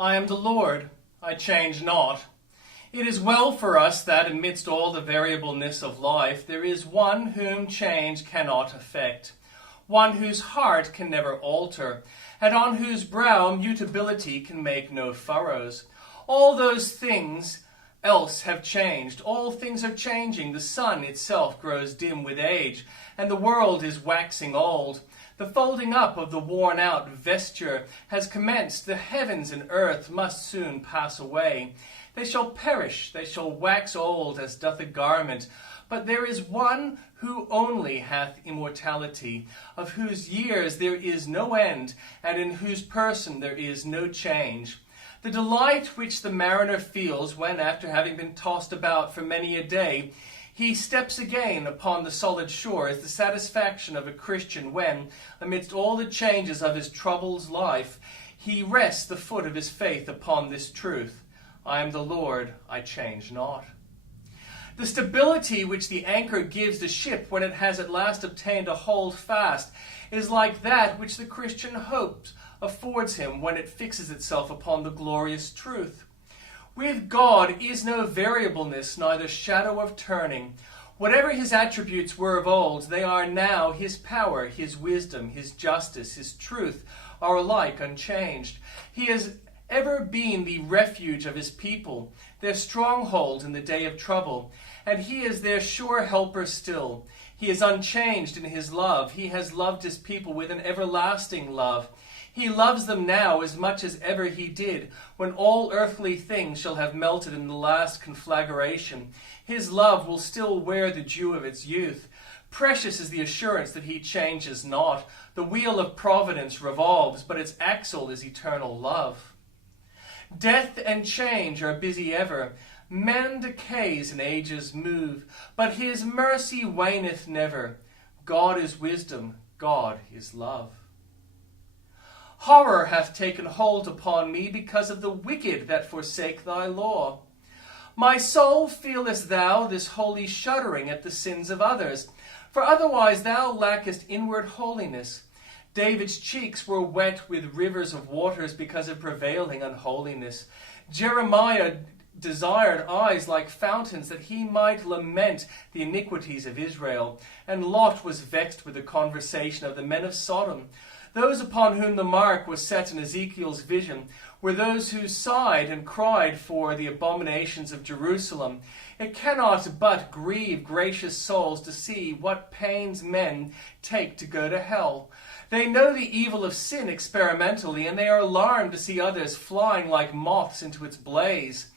I am the Lord, I change not. It is well for us that amidst all the variableness of life, there is one whom change cannot affect, one whose heart can never alter, and on whose brow mutability can make no furrows. All those things else have changed. All things are changing. The sun itself grows dim with age, and the world is waxing old. The folding up of the worn-out vesture has commenced. The heavens and earth must soon pass away. They shall perish, they shall wax old as doth a garment. But there is one who only hath immortality, of whose years there is no end, and in whose person there is no change. The delight which the mariner feels when, after having been tossed about for many a day, he steps again upon the solid shore is the satisfaction of a Christian when, amidst all the changes of his troubled life, he rests the foot of his faith upon this truth: I am the Lord, I change not. The stability which the anchor gives the ship when it has at last obtained a hold fast is like that which the Christian hopes affords him when it fixes itself upon the glorious truth. With God is no variableness, neither shadow of turning. Whatever his attributes were of old, they are now. His power, his wisdom, his justice, his truth are alike unchanged. He has ever been the refuge of his people, their stronghold in the day of trouble, and he is their sure helper still. He is unchanged in his love. He has loved his people with an everlasting love. He loves them now as much as ever he did, when all earthly things shall have melted in the last conflagration. His love will still wear the dew of its youth. Precious is the assurance that he changes not. The wheel of providence revolves, but its axle is eternal love. Death and change are busy ever. Man decays and ages move, but his mercy waneth never. God is wisdom, God is love. Horror hath taken hold upon me because of the wicked that forsake thy law. My soul, feelest thou this holy shuddering at the sins of others? For otherwise thou lackest inward holiness. David's cheeks were wet with rivers of waters because of prevailing unholiness. Jeremiah desired eyes like fountains that he might lament the iniquities of Israel. And Lot was vexed with the conversation of the men of Sodom. Those upon whom the mark was set in Ezekiel's vision were those who sighed and cried for the abominations of Jerusalem. It cannot but grieve gracious souls to see what pains men take to go to hell. They know the evil of sin experimentally, and they are alarmed to see others flying like moths into its blaze.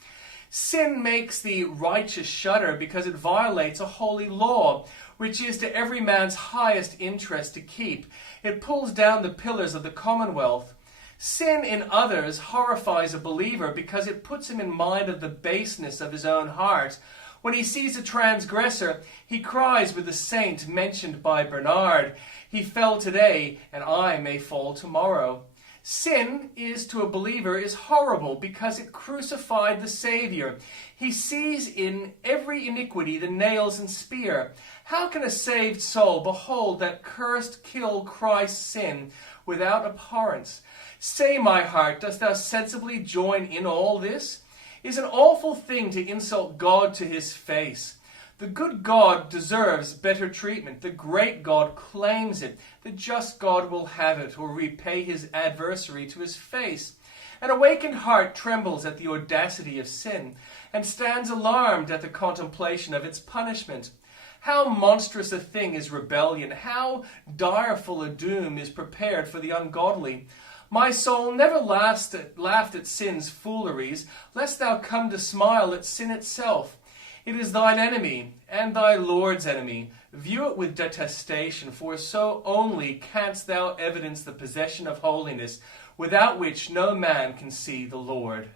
Sin makes the righteous shudder because it violates a holy law, which is to every man's highest interest to keep. It pulls down the pillars of the commonwealth. Sin in others horrifies a believer because it puts him in mind of the baseness of his own heart. When he sees a transgressor, he cries with the saint mentioned by Bernard, "He fell today, and I may fall tomorrow." Sin is to a believer is horrible because it crucified the Savior. He sees in every iniquity the nails and spear. How can a saved soul behold that cursed kill Christ's sin without abhorrence? Say, my heart, dost thou sensibly join in all this? It is an awful thing to insult God to his face. The good God deserves better treatment. The great God claims it. The just God will have it, or repay his adversary to his face. An awakened heart trembles at the audacity of sin, and stands alarmed at the contemplation of its punishment. How monstrous a thing is rebellion! How direful a doom is prepared for the ungodly! My soul never laughed at sin's fooleries, lest thou come to smile at sin itself. It is thine enemy, and thy Lord's enemy. View it with detestation, for so only canst thou evidence the possession of holiness, without which no man can see the Lord.